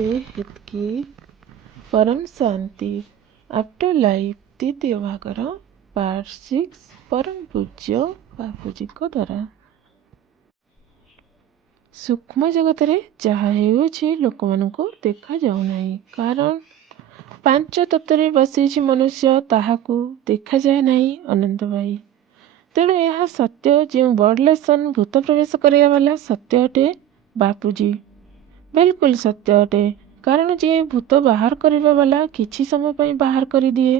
पे हित की परम शांति आफ्टर लाइफ द्वितीय भागर पार्ट 6 परम पूज्य बापूजीଙ୍କ ଦ୍ୱାରା। ସୂକ୍ଷ୍ମ ଜଗତରେ ଯାହା ହେଉଛି ଲୋକମାନଙ୍କୁ ଦେଖାଯାଉନାହିଁ, କାରଣ ପାଞ୍ଚ ତତ୍ତ୍ୱରେ ବସିଛି ମନୁଷ୍ୟ, ତାହାକୁ ଦେଖାଯାଏ ନାହିଁ ଅନନ୍ତ ଭାଇ। ତେଣୁ ଏହା ସତ୍ୟ, ଯେଉଁ ବର୍ଡ ଲେସନ୍ ଭୂତ ପ୍ରବେଶ କରିବା ବାଲା ସତ୍ୟ ଅଟେ ବାପୁଜୀ, ବିଲକୁଲ ସତ୍ୟ ଅଟେ। କାରଣ ଯିଏ ଭୂତ ବାହାର କରିବା ବାଲା କିଛି ସମୟ ପାଇଁ ବାହାର କରିଦିଏ,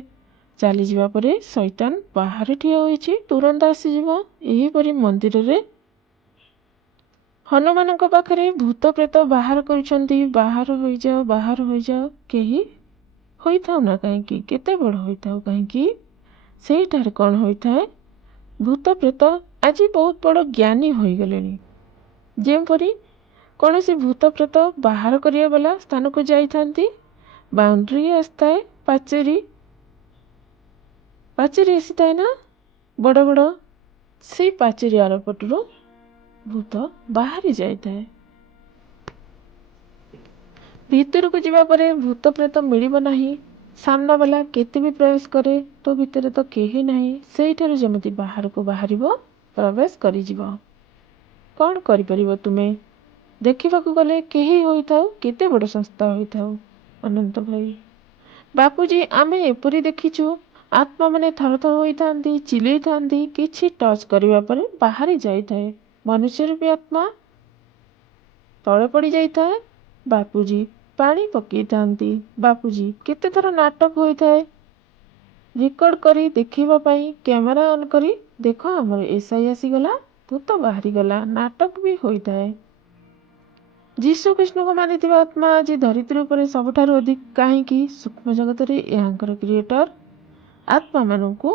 ଚାଲିଯିବା ପରେ ଶୈତାନ ବାହାରେ ଠିଆ ହୋଇଛି, ତୁରନ୍ତ ଆସିଯିବ। ଏହିପରି ମନ୍ଦିରରେ ହନୁମାନଙ୍କ ପାଖରେ ଭୂତ ପ୍ରେତ ବାହାର କରୁଛନ୍ତି, ବାହାର ହୋଇଯାଅ, ବାହାର ହୋଇଯାଅ। କେହି ହୋଇଥାଉ ନା କାହିଁକି, କେତେ ବଡ଼ ହୋଇଥାଉ କାହିଁକି, ସେଇଠାରେ କ'ଣ ହୋଇଥାଏ, ଭୂତ ପ୍ରେତ ଆଜି ବହୁତ ବଡ଼ ଜ୍ଞାନୀ ହୋଇଗଲେଣି। ଯେପରି କୌଣସି ଭୂତ ପ୍ରେତ ବାହାର କରିବା ବାଲା ସ୍ଥାନକୁ ଯାଇଥାନ୍ତି, ବାଉଣ୍ଡ୍ରି ଆସିଥାଏ, ପାଚେରୀ ଆସିଥାଏ ନା ବଡ଼ ବଡ଼, ସେଇ ପାଚେରୀ ଆରପଟରୁ ଭୂତ ବାହାରି ଯାଇଥାଏ। ଭିତରକୁ ଯିବା ପରେ ଭୂତ ପ୍ରେତ ମିଳିବ ନାହିଁ। ସାମ୍ନା ବାଲା କେତେ ବି ପ୍ରବେଶ କରେ, ତୋ ଭିତରେ ତ କେହି ନାହିଁ। ସେଇଠାରୁ ଯେମିତି ବାହାରକୁ ବାହାରିବ, ପ୍ରବେଶ କରିଯିବ। କ'ଣ କରିପାରିବ ତୁମେ? ଦେଖିବାକୁ ଗଲେ କେହି ହୋଇଥାଉ, କେତେ ବଡ଼ ସଂସ୍ଥା ହୋଇଥାଉ ଅନନ୍ତ ଭାଇ। ବାପୁଜୀ, ଆମେ ଏପରି ଦେଖିଛୁ, ଆତ୍ମାମାନେ ଥରଥର ହୋଇଥାନ୍ତି, ଚିଲେଇଥାନ୍ତି, କିଛି ଟଚ୍ କରିବା ପରେ ବାହାରି ଯାଇଥାଏ। ମନୁଷ୍ୟ ରୂପୀ ଆତ୍ମା ତଳେ ପଡ଼ିଯାଇଥାଏ। ବାପୁଜୀ ପାଣି ପକେଇଥାନ୍ତି। ବାପୁଜୀ କେତେଥର ନାଟକ ହୋଇଥାଏ, ରେକର୍ଡ କରି ଦେଖେଇବା ପାଇଁ କ୍ୟାମେରା ଅନ୍ କରି, ଦେଖ ଆମର ଏସ୍ଆଇ ଆସିଗଲା, ଭୂତ ବାହାରିଗଲା, ନାଟକ ବି ହୋଇଥାଏ। ଯୀଶୁଖ୍ରୀଷ୍ଟଙ୍କୁ ମାନିଥିବା ଆତ୍ମା ଆଜି ଧରିତ୍ରୀ ଉପରେ ସବୁଠାରୁ ଅଧିକ, କାହିଁକି? ସୂକ୍ଷ୍ମ ଜଗତରେ ଏହାଙ୍କର କ୍ରିଏଟର ଆତ୍ମାମାନଙ୍କୁ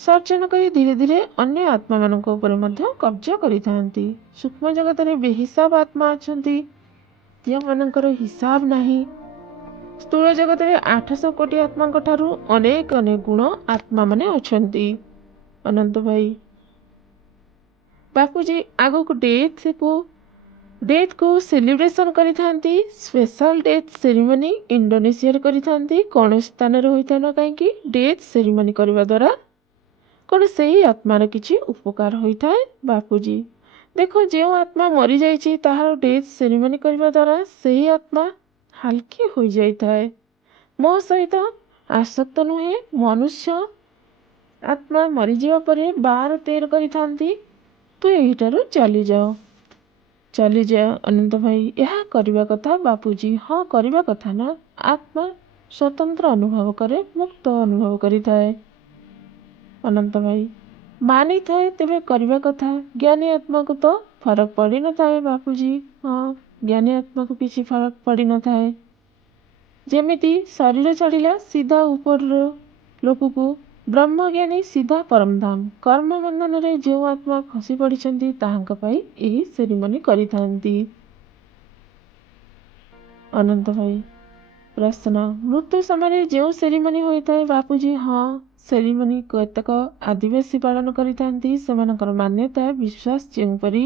ସର୍ଜନ କରି ଧୀରେ ଧୀରେ ଅନ୍ୟ ଆତ୍ମାମାନଙ୍କ ଉପରେ ମଧ୍ୟ କବ୍ଜା କରିଥାନ୍ତି। ସୂକ୍ଷ୍ମ ଜଗତରେ ବେହିସାବ ଆତ୍ମା ଅଛନ୍ତି, ଯେଉଁମାନଙ୍କର ହିସାବ ନାହିଁ। ସ୍ଥୂଳ ଜଗତରେ 800 କୋଟି ଆତ୍ମାଙ୍କ ଠାରୁ ଅନେକ ଅନେକ ଗୁଣ ଆତ୍ମାମାନେ ଅଛନ୍ତି ଅନନ୍ତ ଭାଇ। ବାପୁଜୀ ଆଗକୁ ଡେଥକୁ ସେଲିବ୍ରେସନ୍ କରିଥାନ୍ତି। ସ୍ପେଶାଲ ଡେଥ୍ ସେରିମନି ଇଣ୍ଡୋନେସିଆରେ କରିଥାନ୍ତି। କୌଣସି ସ୍ଥାନରେ ହୋଇଥାଏ ନା କାହିଁକି, ଡେଥ୍ ସେରିମନି କରିବା ଦ୍ୱାରା କ'ଣ ସେହି ଆତ୍ମାର କିଛି ଉପକାର ହୋଇଥାଏ? ବାପୁଜୀ ଦେଖ, ଯେଉଁ ଆତ୍ମା ମରିଯାଇଛି ତାହାର ଡେଥ୍ ସେରିମନି କରିବା ଦ୍ୱାରା ସେହି ଆତ୍ମା ହାଲକି ହୋଇଯାଇଥାଏ। ମୋ ସହିତ ଆସକ୍ତ ନୁହେଁ। ମନୁଷ୍ୟ ଆତ୍ମା ମରିଯିବା ପରେ 12-13 କରିଥାନ୍ତି, ତୁ ଏହିଠାରୁ ଚାଲିଯାଅ ଅନନ୍ତ ଭାଇ। ଏହା କରିବା କଥା ବାପୁଜୀ। ହଁ, କରିବା କଥା ନା। ଆତ୍ମା ସ୍ୱତନ୍ତ୍ର ଅନୁଭବ କରେ, ମୁକ୍ତ ଅନୁଭବ କରିଥାଏ ଅନନ୍ତ ଭାଇ। ମାନିଥାଏ ତେବେ କରିବା କଥା। ଜ୍ଞାନୀ ଆତ୍ମାକୁ ତ ଫରକ ପଡ଼ିନଥାଏ ବାପୁଜୀ। ହଁ, ଜ୍ଞାନୀ ଆତ୍ମାକୁ କିଛି ଫରକ ପଡ଼ିନଥାଏ। ଯେମିତି ଶରୀର ଛାଡ଼ିଲା ସିଧା ଉପର ଲୋକକୁ, ବ୍ରହ୍ମଜ୍ଞାନୀ ସିଧା ପରମଧାମ। କର୍ମ ବନ୍ଧନରେ ଯେଉଁ ଆତ୍ମା ଖସି ପଡ଼ିଛନ୍ତି, ତାହାଙ୍କ ପାଇଁ ଏହି ସେରିମନି କରିଥାନ୍ତି ଅନନ୍ତ ଭାଇ। ପ୍ରଶ୍ନ, ମୃତ୍ୟୁ ସମୟରେ ଯେଉଁ ସେରିମନି ହୋଇଥାଏ ବାପୁଜୀ? ହଁ, ସେରିମନି କେତେକ ଆଦିବାସୀ ପାଳନ କରିଥାନ୍ତି। ସେମାନଙ୍କର ମାନ୍ୟତା, ବିଶ୍ୱାସ, ଯେଉଁପରି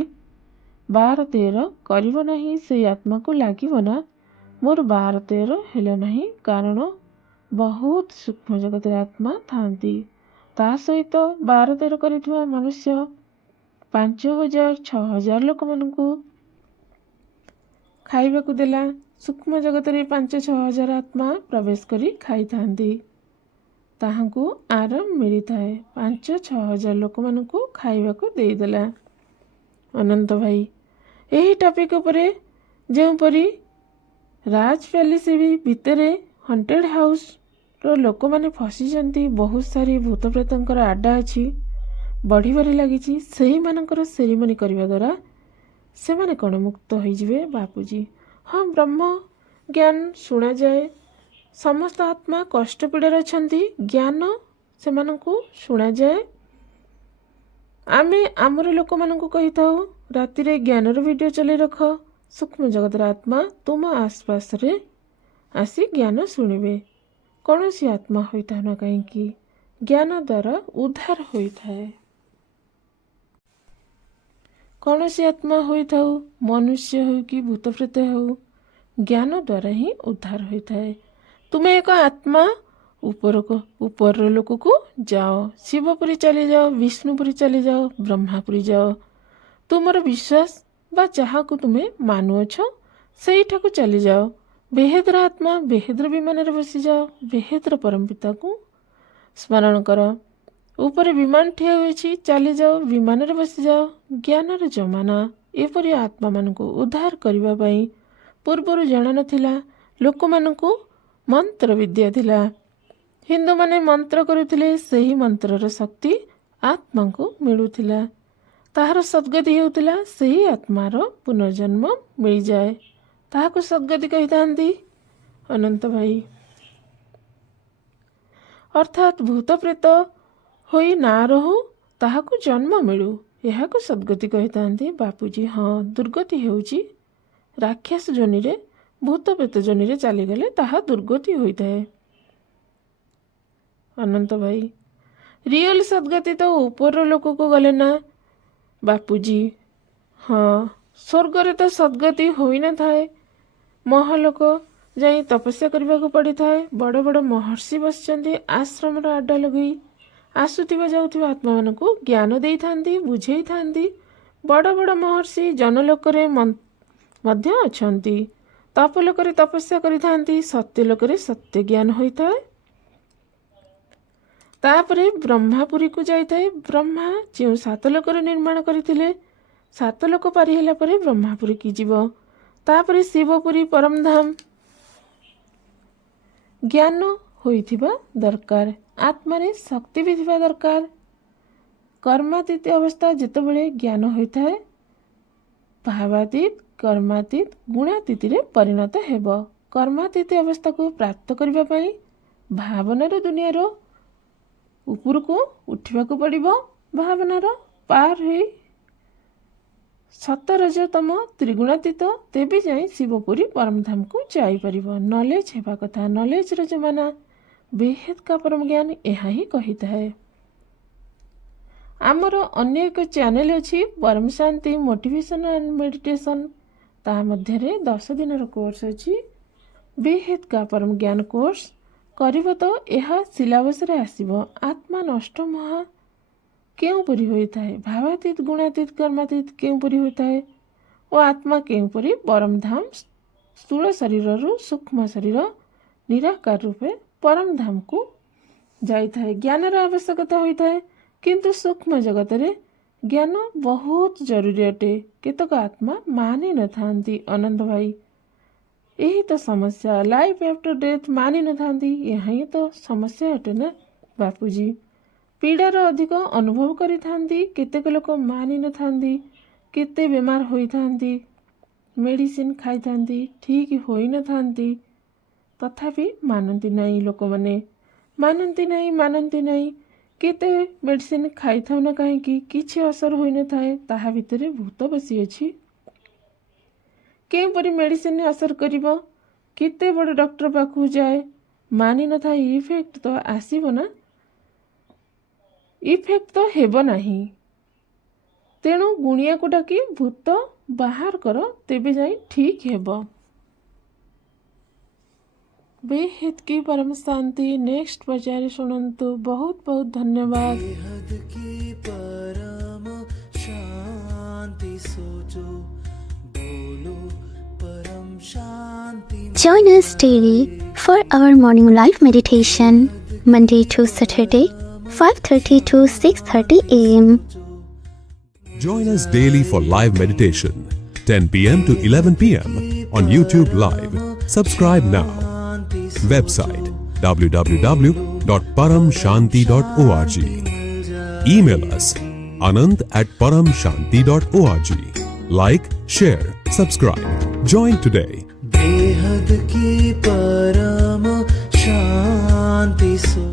12-13 କରିବ ନାହିଁ, ସେହି ଆତ୍ମାକୁ ଲାଗିବ ନା ମୋର 12-13 ହେଲା ନାହିଁ, କାରଣ ବହୁତ ସୂକ୍ଷ୍ମ ଜଗତରେ ଆତ୍ମା ଥାନ୍ତି। ତା ସହିତ 12-13 କରିଥିବା ମନୁଷ୍ୟ 5000-6000 ଲୋକମାନଙ୍କୁ ଖାଇବାକୁ ଦେଲା। ସୂକ୍ଷ୍ମ ଜଗତରେ 5-6 ଆତ୍ମା ପ୍ରବେଶ କରି ଖାଇଥାନ୍ତି, ତାହାଙ୍କୁ ଆରାମ ମିଳିଥାଏ। 5-6 ଲୋକମାନଙ୍କୁ ଖାଇବାକୁ ଦେଇଦେଲା ଅନନ୍ତ ଭାଇ। ଏହି ଟପିକ୍ ଉପରେ ଯେଉଁପରି ରାଜ ପ୍ୟାଲେସ ଭିତରେ ହଣ୍ଟେଡ୍ ହାଉସ୍ର ଲୋକମାନେ ଫସିଛନ୍ତି, ବହୁତ ସାରି ଭୂତ ପ୍ରେତଙ୍କର ଆଡ୍ଡା ଅଛି, ବଢ଼ିବାରେ ଲାଗିଛି। ସେହିମାନଙ୍କର ସେରିମନି କରିବା ଦ୍ୱାରା ସେମାନେ କ'ଣ ମୁକ୍ତ ହୋଇଯିବେ ବାପୁଜୀ? ହଁ, ବ୍ରହ୍ମ ଜ୍ଞାନ ଶୁଣାଯାଏ। ସମସ୍ତ ଆତ୍ମା କଷ୍ଟ ପୀଡ଼ାରେ ଅଛନ୍ତି, ଜ୍ଞାନ ସେମାନଙ୍କୁ ଶୁଣାଯାଏ। ଆମେ ଆମର ଲୋକମାନଙ୍କୁ କହିଥାଉ, ରାତିରେ ଜ୍ଞାନର ଭିଡ଼ିଓ ଚଲେଇ ରଖ। ସୂକ୍ଷ୍ମ ଜଗତର ଆତ୍ମା ତୁମ ଆଶପାଶରେ ଆସି ଜ୍ଞାନ ଶୁଣିବେ। କୌଣସି ଆତ୍ମା ହୋଇଥାଉ ନା କାହିଁକି, ଜ୍ଞାନ ଦ୍ୱାରା ଉଦ୍ଧାର ହୋଇଥାଏ। କୌଣସି ଆତ୍ମା ହୋଇଥାଉ, ମନୁଷ୍ୟ ହେଉ କି ଭୂତ ପ୍ରେତ ହେଉ, ଜ୍ଞାନ ଦ୍ୱାରା ହିଁ ଉଦ୍ଧାର ହୋଇଥାଏ। ତୁମେ ଏକ ଆତ୍ମା, ଉପର ଲୋକକୁ ଯାଅ, ଶିବପୁରୀ ଚାଲିଯାଅ, ବିଷ୍ଣୁପୁରୀ ଚାଲିଯାଅ, ବ୍ରହ୍ମାପୁରୀ ଯାଅ। ତୁମର ବିଶ୍ୱାସ ବା ଯାହାକୁ ତୁମେ ମାନୁଅଛ ସେଇଠାକୁ ଚାଲିଯାଅ। ବେହେଦର ଆତ୍ମା, ବେହେଦର ବିମାନରେ ବସିଯାଅ। ବେହେଦର ପରମପିତାକୁ ସ୍ମରଣ କର। ଉପରେ ବିମାନ ଠିଆ ହୋଇଛି, ଚାଲିଯାଅ, ବିମାନରେ ବସିଯାଅ। ଜ୍ଞାନର ଜମାନା। ଏପରି ଆତ୍ମାମାନଙ୍କୁ ଉଦ୍ଧାର କରିବା ପାଇଁ ପୂର୍ବରୁ ଜଣାନଥିଲା। ଲୋକମାନଙ୍କୁ ମନ୍ତ୍ର ବିଦ୍ୟା ଥିଲା। ହିନ୍ଦୁମାନେ ମନ୍ତ୍ର କରୁଥିଲେ, ସେହି ମନ୍ତ୍ରର ଶକ୍ତି ଆତ୍ମାଙ୍କୁ ମିଳୁଥିଲା। ତାହାର ସଦ୍ଗତି ହେଉଥିଲା, ସେହି ଆତ୍ମାର ପୁନର୍ଜନ୍ମ ମିଳିଯାଏ। ତାହାକୁ ସଦ୍ଗତି କହିଥାନ୍ତି ଅନନ୍ତ ଭାଇ। ଅର୍ଥାତ୍ ଭୂତ ପ୍ରେତ ହୋଇ ନା ରହୁ, ତାହାକୁ ଜନ୍ମ ମିଳୁ, ଏହାକୁ ସଦ୍ଗତି କହିଥାନ୍ତି ବାପୁଜୀ। ହଁ, ଦୁର୍ଗତି ହେଉଛି ରାକ୍ଷସ ଯୋନିରେ, ଭୂତ ପ୍ରେତ ଯୋନିରେ ଚାଲିଗଲେ ତାହା ଦୁର୍ଗତି ହୋଇଥାଏ। ଅନନ୍ତ ଭାଇ, ରିଅଲ ସଦ୍ଗତି ତ ଉପର ଲୋକକୁ ଗଲେ ନା ବାପୁଜୀ। ହଁ, ସ୍ୱର୍ଗରେ ତ ସଦ୍ଗତି ହୋଇନଥାଏ। ମହାଲୋକ ଯାଇ ତପସ୍ୟା କରିବାକୁ ପଡ଼ିଥାଏ। ବଡ଼ ବଡ଼ ମହର୍ଷି ବସିଛନ୍ତି ଆଶ୍ରମର ଆଡ୍ଡା ଲଗାଇ। ଆସୁଥିବା ଯାଉଥିବା ଆତ୍ମାମାନଙ୍କୁ ଜ୍ଞାନ ଦେଇଥାନ୍ତି, ବୁଝେଇଥାନ୍ତି। ବଡ଼ ବଡ଼ ମହର୍ଷି ଜନଲୋକରେ ମଧ୍ୟ ଅଛନ୍ତି। ତପଲୋକରେ ତପସ୍ୟା କରିଥାନ୍ତି। ସତ୍ୟଲୋକରେ ସତ୍ୟ ଜ୍ଞାନ ହୋଇଥାଏ। ତାପରେ ବ୍ରହ୍ମାପୁରୀକୁ ଯାଇଥାଏ। ବ୍ରହ୍ମା ଯେଉଁ 7 ଲୋକରେ ନିର୍ମାଣ କରିଥିଲେ, 7 ଲୋକ ପାରି ହେଲା ପରେ ବ୍ରହ୍ମାପୁରୀକି ଯିବ। ତାପରେ ଶିବପୁରୀ, ପରମଧାମ। ଜ୍ଞାନ ହୋଇଥିବା ଦରକାର, ଆତ୍ମାରେ ଶକ୍ତି ବି ଥିବା ଦରକାର। କର୍ମାତୀତ ଅବସ୍ଥା ଯେତେବେଳେ ଜ୍ଞାନ ହୋଇଥାଏ, ଭାବାତୀତ, କର୍ମାତୀତ, ଗୁଣାତୀତରେ ପରିଣତ ହେବ। କର୍ମାତୀତ ଅବସ୍ଥାକୁ ପ୍ରାପ୍ତ କରିବା ପାଇଁ ଭାବନାର ଦୁନିଆର ଉପରକୁ ଉଠିବାକୁ ପଡ଼ିବ। ଭାବନାର ପାର ହୋଇ ସତରଜତମ ତ୍ରିଗୁଣାତୀତ, ତେବେ ଯାଇ ଶିବପୁରୀ ପରମଧାମକୁ ଯାଇପାରିବ। ନଲେଜ ହେବା କଥା, ନଲେଜର ଜମାନା। ବେହେଦ କା ପରମ ଜ୍ଞାନ ଏହା ହିଁ କହିଥାଏ। ଆମର ଅନ୍ୟ ଏକ ଚ୍ୟାନେଲ ଅଛି, ପରମ ଶାନ୍ତି ମୋଟିଭେସନ ଆଣ୍ଡ ମେଡିଟେସନ। ତା ମଧ୍ୟରେ 10 ଦିନର କୋର୍ସ ଅଛି, ବେହେଦ କା ପରମ ଜ୍ଞାନ କୋର୍ସ। କରିବ ତ ଏହା ସିଲାବସରେ ଆସିବ। ଆତ୍ମା ନଷ୍ଟ ମହା କେଉଁପରି ହୋଇଥାଏ, ଭାବାତୀତ, ଗୁଣାତୀତ, କର୍ମାତୀତ କେଉଁପରି ହୋଇଥାଏ ଓ ଆତ୍ମା କେଉଁପରି ପରମଧାମ ସ୍ଥୂଳ ଶରୀରରୁ ସୂକ୍ଷ୍ମ ଶରୀର ନିରାକାର ରୂପେ ପରମଧାମକୁ ଯାଇଥାଏ। ଜ୍ଞାନର ଆବଶ୍ୟକତା ହୋଇଥାଏ, କିନ୍ତୁ ସୂକ୍ଷ୍ମ ଜଗତରେ ଜ୍ଞାନ ବହୁତ ଜରୁରୀ ଅଟେ। କେତେକ ଆତ୍ମା ମାନି ନଥାନ୍ତି ଅନନ୍ତ ଭାଇ। ଏହି ତ ସମସ୍ୟା, ଲାଇଫ ଆଫ୍ଟର ଡେଥ୍ ମାନି ନଥାନ୍ତି। ଏହା ହିଁ ତ ସମସ୍ୟା ଅଟେ ନା ବାପୁଜୀ। ପୀଡ଼ାର ଅଧିକ ଅନୁଭବ କରିଥାନ୍ତି। କେତେକ ଲୋକ ମାନି ନଥାନ୍ତି, କେତେ ବେମାର ହୋଇଥାନ୍ତି, ମେଡ଼ିସିନ ଖାଇଥାନ୍ତି, ଠିକ୍ ହୋଇନଥାନ୍ତି, ତଥାପି ମାନନ୍ତି ନାହିଁ। ଲୋକମାନେ ମାନନ୍ତି ନାହିଁ। କେତେ ମେଡ଼ିସିନ ଖାଇଥାଉ ନା କାହିଁକି, କିଛି ଅସର ହୋଇନଥାଏ। ତାହା ଭିତରେ ଭୂତ ବସିଅଛି। କେଉଁପରି ମେଡ଼ିସିନ ଅସର କରିବ, କେତେ ବଡ଼ ଡକ୍ଟର ପାଖକୁ ଯାଏ, ମାନି ନଥାଏ। ଇଫେକ୍ଟ ତ ଆସିବ ନା, ଇଫେକ୍ଟ ତ ହେବ ନାହିଁ। ତେଣୁ ଗୁଣିଆକୁ ଡାକି ଭୂତ ବାହାର କର, ତେବେ ଯାଇ ଠିକ୍ ହେବ। बेहद की परम शांति। नेक्स्ट बजारे शुणंतु। बहुत बहुत धन्यवाद। बेहद की परम शांति सोचो, बोलो परम शांति। Join us daily for our morning live meditation, Monday to Saturday, 5:30 to 6:30 a.m. Join us daily for live meditation, 10 p.m. to 11 p.m. on YouTube Live. Subscribe now. Website www.paramshanti.org. Email us anand@paramshanti.org. Like, share, subscribe. Join today. बेहद की परम शांति सो